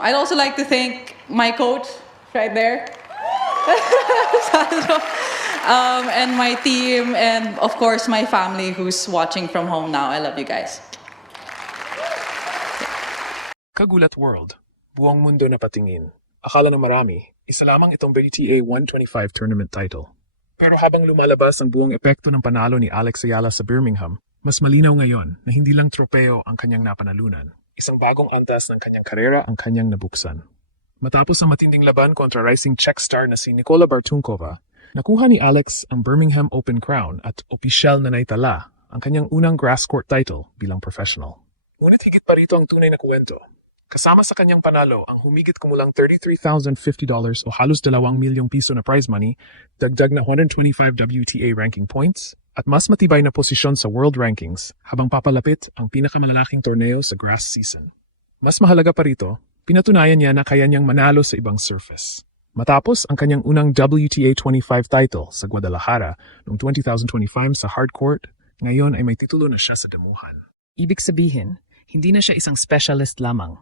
I'd also like to thank my coach right there. And my team, and of course my family who's watching from home now. I love you guys. Kagulat World. Buong mundo na patingin. Akala ng marami, isa lamang itong WTA 125 tournament title. Pero habang lumalabas ang buong epekto ng panalo ni Alex Ayala sa Birmingham, mas malinaw ngayon na hindi lang tropeo ang kanyang napanalunan. Isang bagong antas ng kanyang karera ang kanyang nabuksan. Matapos ang matinding laban kontra rising Czech star na si Nikola Bartunkova, nakuha ni Alex ang Birmingham Open crown at opisyal na naitala ang kanyang unang grass court title bilang professional. Ngunit higit pa rito ang tunay na kwento. Kasama sa kanyang panalo ang humigit kumulang $33,050 o halos 2 milyong piso na prize money, dagdag na 125 WTA ranking points, at mas matibay na posisyon sa world rankings habang papalapit ang pinakamalalaking torneo sa grass season. Mas mahalaga pa rito, pinatunayan niya na kaya niyang manalo sa ibang surface. Matapos ang kanyang unang WTA 25 title sa Guadalajara noong 2025 sa hard court, ngayon ay may titulo na siya sa damuhan. Ibig sabihin, hindi na siya isang specialist lamang.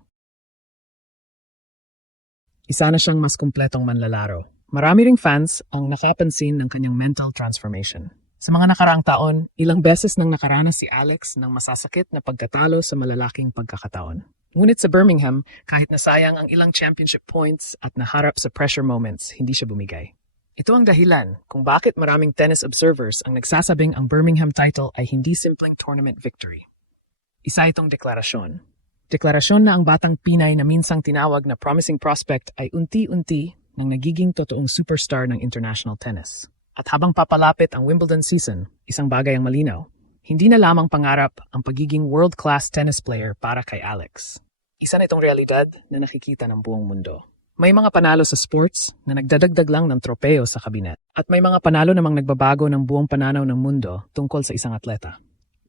Isa na siyang mas kumpletong manlalaro. Marami ring fans ang nakapansin ng kanyang mental transformation. Sa mga nakaraang taon, ilang beses nang nakaranas si Alex ng masasakit na pagkatalo sa malalaking pagkakataon. Ngunit sa Birmingham, kahit nasayang ang ilang championship points at naharap sa pressure moments, hindi siya bumigay. Ito ang dahilan kung bakit maraming tennis observers ang nagsasabing ang Birmingham title ay hindi simpleng tournament victory. Isa itong deklarasyon. Deklarasyon na ang batang Pinay na minsang tinawag na promising prospect ay unti-unti nang nagiging totoong superstar ng international tennis. At habang papalapit ang Wimbledon season, isang bagay ang malinaw. Hindi na lamang pangarap ang pagiging world-class tennis player para kay Alex. Isa na itong realidad na nakikita ng buong mundo. May mga panalo sa sports na nagdadagdag lang ng tropeo sa kabinet. At may mga panalo namang nagbabago ng buong pananaw ng mundo tungkol sa isang atleta.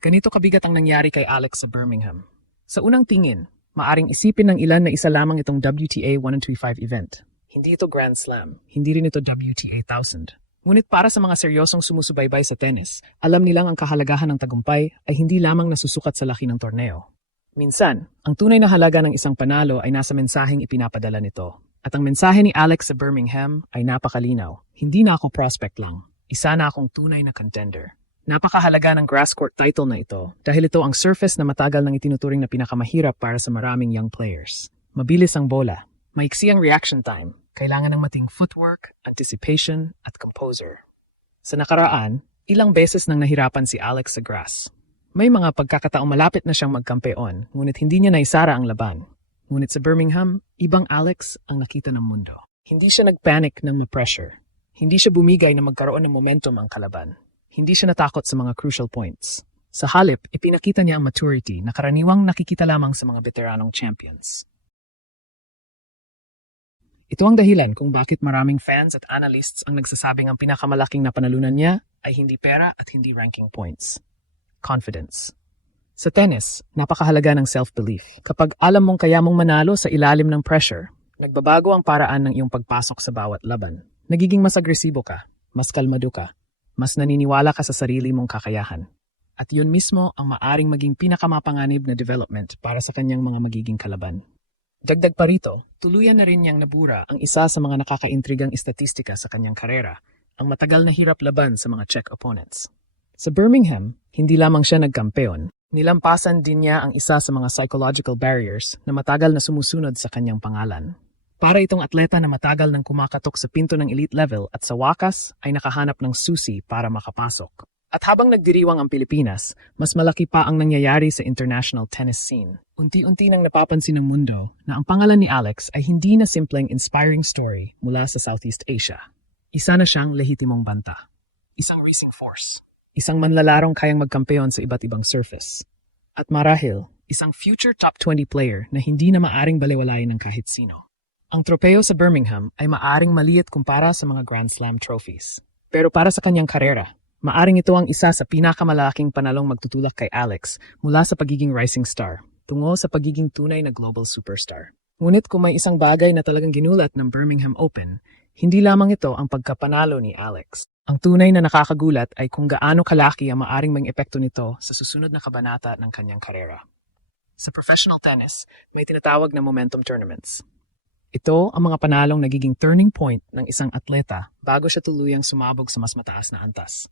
Ganito kabigat ang nangyari kay Alex sa Birmingham. Sa unang tingin, maaring isipin ng ilan na isa lamang itong WTA 125 event. Hindi ito Grand Slam, hindi rin ito WTA 1000. Ngunit para sa mga seryosong sumusubaybay sa tennis, alam nilang ang kahalagahan ng tagumpay ay hindi lamang nasusukat sa laki ng torneo. Minsan, ang tunay na halaga ng isang panalo ay nasa mensaheng ipinapadala nito. At ang mensahe ni Alex sa Birmingham ay napakalinaw. Hindi na ako prospect lang. Isa na akong tunay na contender. Napakahalaga ng grass court title na ito dahil ito ang surface na matagal nang itinuturing na pinakamahirap para sa maraming young players. Mabilis ang bola, maiksi ang reaction time, kailangan ng mating footwork, anticipation, at composure. Sa nakaraan, ilang beses nang nahirapan si Alex sa grass. May mga pagkakataong malapit na siyang magkampeon, ngunit hindi niya naisara ang laban. Ngunit sa Birmingham, ibang Alex ang nakita ng mundo. Hindi siya nagpanic ng ma-pressure. Hindi siya bumigay na magkaroon ng momentum ang kalaban. Hindi siya natakot sa mga crucial points. Sa halip, ipinakita niya ang maturity na karaniwang nakikita lamang sa mga veteranong champions. Ito ang dahilan kung bakit maraming fans at analysts ang nagsasabing ang pinakamalaking napanalunan niya ay hindi pera at hindi ranking points. Confidence. Sa tennis, napakahalaga ng self-belief. Kapag alam mong kaya mong manalo sa ilalim ng pressure, nagbabago ang paraan ng iyong pagpasok sa bawat laban. Nagiging mas agresibo ka, mas kalmado ka, mas naniniwala ka sa sarili mong kakayahan. At yun mismo ang maaring maging pinakamapanganib na development para sa kanyang mga magiging kalaban. Dagdag pa rito, tuluyan na rin niyang nabura ang isa sa mga nakakaintrigang estatistika sa kanyang karera, ang matagal na hirap laban sa mga Czech opponents. Sa Birmingham, hindi lamang siya nagkampeon, nilampasan din niya ang isa sa mga psychological barriers na matagal na sumusunod sa kanyang pangalan. Para itong atleta na matagal nang kumakatok sa pinto ng elite level at sa wakas ay nakahanap ng susi para makapasok. At habang nagdiriwang ang Pilipinas, mas malaki pa ang nangyayari sa international tennis scene. Unti-unti nang napapansin ng mundo na ang pangalan ni Alex ay hindi na simpleng inspiring story mula sa Southeast Asia. Isa na siyang lehitimong banta. Isang racing force. Isang manlalarong kayang magkampeon sa iba't ibang surface. At marahil, isang future top 20 player na hindi na maaring balewalayin ng kahit sino. Ang tropeo sa Birmingham ay maaring maliit kumpara sa mga Grand Slam trophies. Pero para sa kanyang karera, maaring ito ang isa sa pinakamalaking panalong magtutulak kay Alex mula sa pagiging rising star, tungo sa pagiging tunay na global superstar. Ngunit kung may isang bagay na talagang ginulat ng Birmingham Open, hindi lamang ito ang pagkapanalo ni Alex. Ang tunay na nakakagulat ay kung gaano kalaki ang maaring mang epekto nito sa susunod na kabanata ng kanyang karera. Sa professional tennis, may tinatawag na momentum tournaments. Ito ang mga panalong nagiging turning point ng isang atleta bago siya tuluyang sumabog sa mas mataas na antas.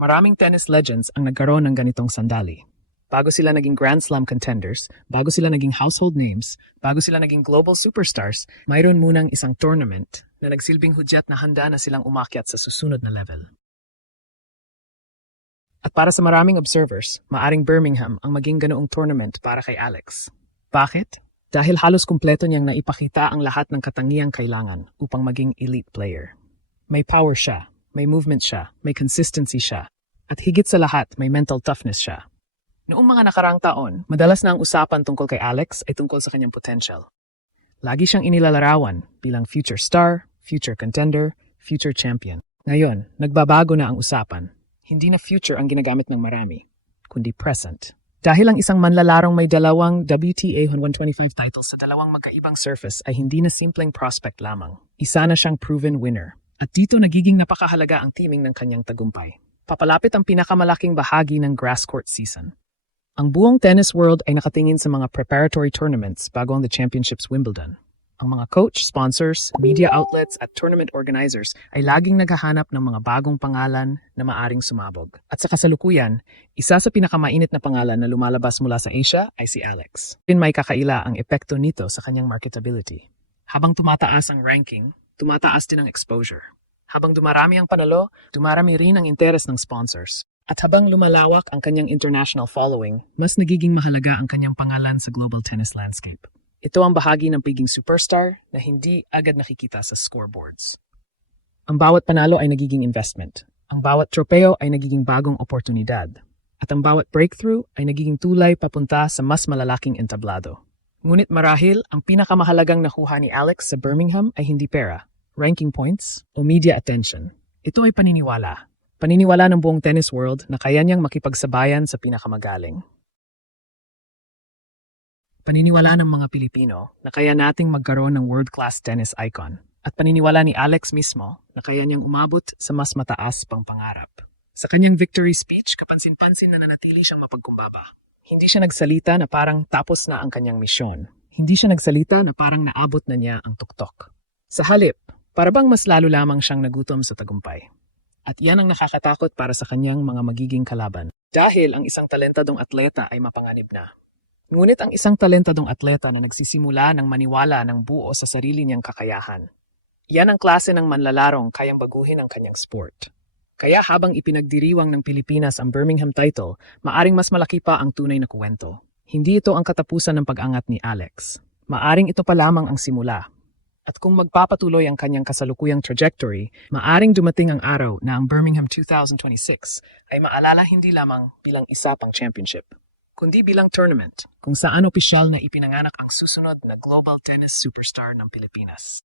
Maraming tennis legends ang nagkaroon ng ganitong sandali. Bago sila naging Grand Slam contenders, bago sila naging household names, bago sila naging global superstars, mayroon munang isang tournament na nagsilbing hudyat na handa na silang umakyat sa susunod na level. At para sa maraming observers, maaring Birmingham ang maging ganoong tournament para kay Alex. Bakit? Dahil halos kumpleto niyang naipakita ang lahat ng katangiang kailangan upang maging elite player. May power siya, may movement siya, may consistency siya, at higit sa lahat may mental toughness siya. Noong mga nakaraang taon, madalas na ang usapan tungkol kay Alex ay tungkol sa kanyang potential. Lagi siyang inilalarawan bilang future star, future contender, future champion. Ngayon, nagbabago na ang usapan. Hindi na future ang ginagamit ng marami, kundi present. Dahil ang isang manlalarong may dalawang WTA 125 titles sa dalawang magkaibang surface ay hindi na simpleng prospect lamang. Isa na siyang proven winner. At dito nagiging napakahalaga ang teaming ng kanyang tagumpay. Papalapit ang pinakamalaking bahagi ng grass court season. Ang buong tennis world ay nakatingin sa mga preparatory tournaments bago ang The Championships Wimbledon. Ang mga coach, sponsors, media outlets at tournament organizers ay laging naghahanap ng mga bagong pangalan na maaring sumabog. At sa kasalukuyan, isa sa pinakamainit na pangalan na lumalabas mula sa Asia ay si Alex. May kakaila ang epekto nito sa kanyang marketability. Habang tumataas ang ranking, tumataas din ang exposure. Habang dumarami ang panalo, dumarami rin ang interes ng sponsors. At habang lumalawak ang kanyang international following, mas nagiging mahalaga ang kanyang pangalan sa global tennis landscape. Ito ang bahagi ng pagiging superstar na hindi agad nakikita sa scoreboards. Ang bawat panalo ay nagiging investment. Ang bawat tropeo ay nagiging bagong oportunidad. At ang bawat breakthrough ay nagiging tulay papunta sa mas malalaking entablado. Ngunit marahil, ang pinakamahalagang nakuha ni Alex sa Birmingham ay hindi pera, ranking points, o media attention. Ito ay paniniwala. Paniniwala ng buong tennis world na kaya niyang makipagsabayan sa pinakamagaling. Paniniwala ng mga Pilipino na kaya nating magkaroon ng world-class tennis icon. At paniniwala ni Alex mismo na kaya niyang umabot sa mas mataas pang pangarap. Sa kanyang victory speech, kapansin-pansin na nanatili siyang mapagkumbaba. Hindi siya nagsalita na parang tapos na ang kanyang misyon. Hindi siya nagsalita na parang naabot na niya ang tuktok. Sa halip, parabang mas lalo lamang siyang nagutom sa tagumpay. At iyan ang nakakatakot para sa kanyang mga magiging kalaban. Dahil ang isang talentadong atleta ay mapanganib na. Ngunit ang isang talentadong atleta na nagsisimula ng maniwala ng buo sa sarili niyang kakayahan. Iyan ang klase ng manlalarong kayang baguhin ang kanyang sport. Kaya habang ipinagdiriwang ng Pilipinas ang Birmingham title, maaring mas malaki pa ang tunay na kuwento. Hindi ito ang katapusan ng pag-angat ni Alex. Maaring ito pa lamang ang simula. At kung magpapatuloy ang kanyang kasalukuyang trajectory, maaring dumating ang araw na ang Birmingham 2026 ay maalala hindi lamang bilang isa pang championship, kundi bilang tournament kung saan opisyal na ipinanganak ang susunod na global tennis superstar ng Pilipinas.